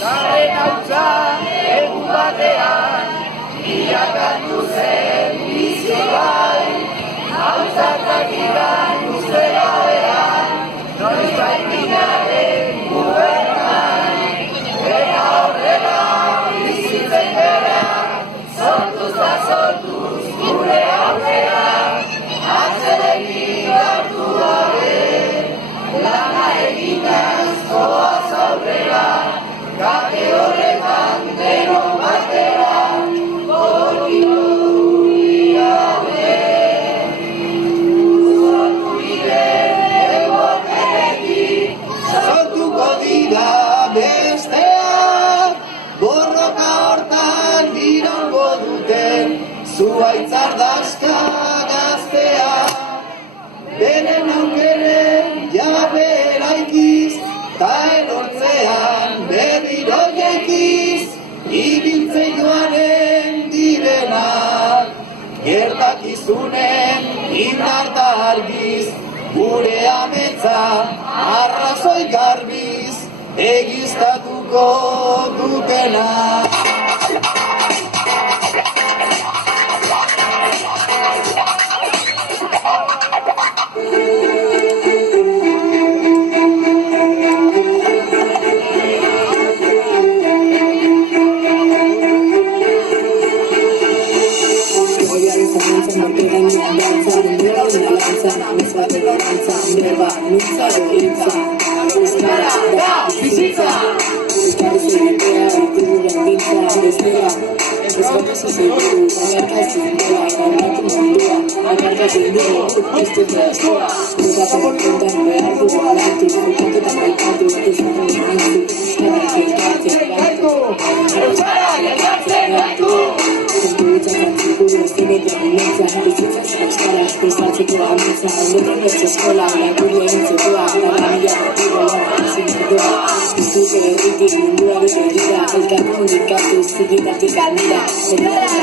Zaren hautza, egun batean, bilakatu zen bizi bai, hautzak igan uste gabean, noiz baitinaren gubernan, eta horrela bizitzen gara, sortuz da sortuz gure aurrera, atzeregin hartu gabe, lana eginaz goaz aurrera, kate horretan deno batera, gorkiko gabe. Sortu bide egoterekin, sortuko dira besteak, borroka hortan iraungo duten, zuaitzar daska gaztea. Beren aukeren jabe eraikiz, ta erortzean berriro jaikiz, ibiltzen joanen direnak, gertakizunen indarta argiz, gure ametza arrazoi garbiz, egiztatuko dutenak. Sonora,